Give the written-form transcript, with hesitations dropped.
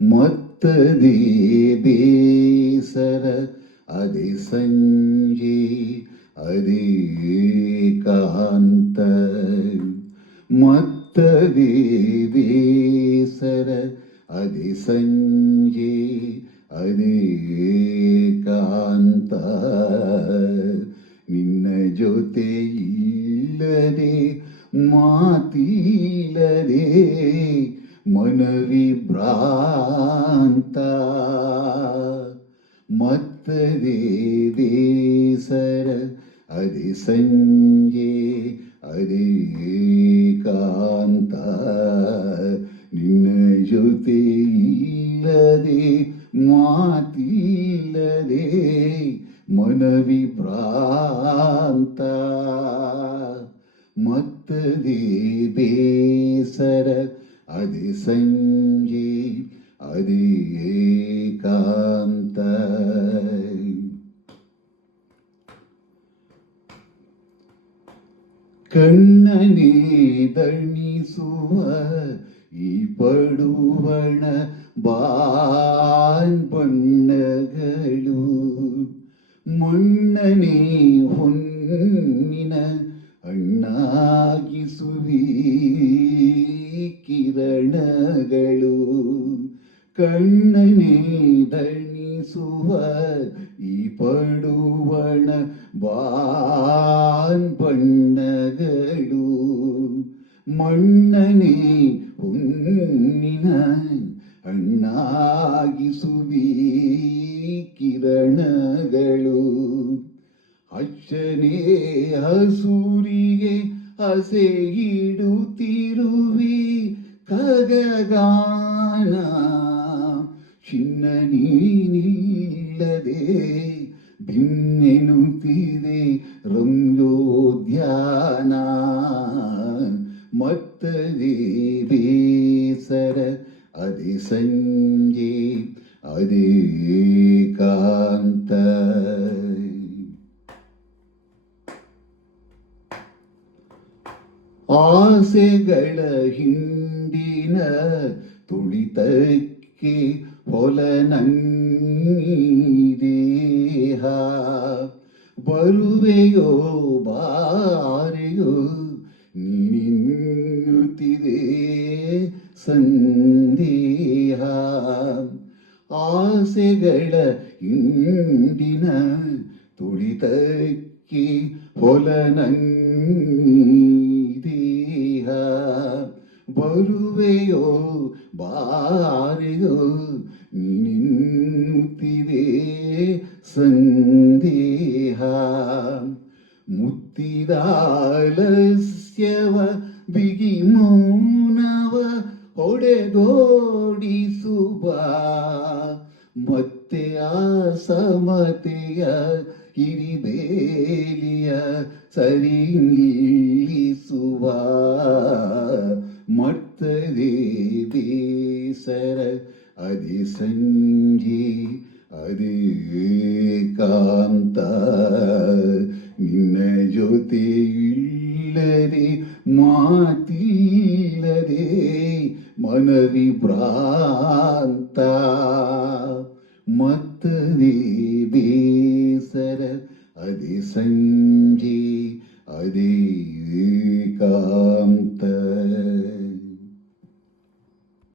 ಮತ್ತದೇ ಬೇಸರ ಅದೇ ಸಂಜೆ ಅದೇ ಕಾಂತ ಮತ್ತದೇ ಬೇಸರ ಅದೇ ಸಂಜೆ ಅದೇ ಕಾಂತ ನಿನ್ನ ಜೊತೆ ಇಲ್ಲದೆ ಮಾತಿಲ್ಲದೆ ಮನವಿಭ್ರಾಂತ ಮತ್ತದೇ ಬೇಸರ ಅದೇ ಸಂಜೆ ಅದೇ ಕಾಂತ ನಿನ್ನ ಜೊತೆ ಇಲ್ಲದೆ ಮಾತಿಲ್ಲದೆ ಮನವಿಭ್ರಾಂತ ಮತ್ತದೇ ಬೇಸರ ಅದೇ ಸಂಜೆ ಅದೇ ಕಾಂತ ಕಣ್ಣನೇ ದಣಿಸುವ ಈ ಪಡುವಣ ಬಾಣ್ಬಣ್ಣಗಳು ಮಣ್ಣನೇ ಹೊನ್ನಿನ ಅಣ್ಣಾಗಿಸುವಿ ಕಿರಣಗಳು ಕಣ್ಣನೇ ದಣಿಸುವ ಈ ಪಡುವಣ ಬಾಣ್ಬಣ್ಣಗಳು ಮಣ್ಣನೇ ಹೊನ್ನಿನ ಅಣ್ಣಾಗಿಸುವಿ ಕಿರಣಗಳು ಅಚ್ಚನೇ ಹಸೂರಿಗೆ ಹಸೆಯಿಡುತ್ತಿರುವಿ ಖಗಗಾನ ಚಿನ್ನ ನೀನಿಲ್ಲದೆ ಭಿನ್ನೆನುತ್ತಿದೆ ರಮ್ಯೋದ್ಯಾನ ಮತ್ತದೇ ಬೇಸರ ಅದೇ ಸಂಜೆ ಅದೇ ಕಾಂತ ಆಸೆಗಳ ಹಿಂದಿನ ತುಳಿತಕ್ಕೆ ಹೊಲ ದೇಹ ಬರುವೆಯೋ ಬಾರೆಯೋ ನೀನೆನ್ನುತ್ತಿದೆ ಸಂದೇಹ ಆಸೆಗಳ ಹಿಂದಿನ ತುಳಿತಕ್ಕೆ ಹೊಲ ದೇಹ ಬರುವೆಯೋ ಬಾರೆಯೋ ನೀನೆನ್ನುತ್ತಿದೆ ಸಂದೇಹ ಮುತ್ತಿದಾಲಸ್ಯವ ಬಿಗಿ ಮೌನವ ಹೊಡೆದೋಡಿಸುವ ಮತ್ತೆ ಆ ಸಮತೆಯ ಹಿರಿಬೇಲಿಯ ಸರಿ ನಿಲ್ಲಿಸುವ ಮತ್ತದೇ ಬೇಸರ ಅದೇ ಸಂಜೆ ಅದೇ ಕಾಂತ ನಿನ್ನ ಜೊತೆ ಇಲ್ಲದೆ ಮಾತಿಲ್ಲದೆ ಮನವಿಭ್ರಾಂತ ಮತ್ತದೇ ಬೇಸರ ಅದೇ ಸಂಜೆ ಅದೇ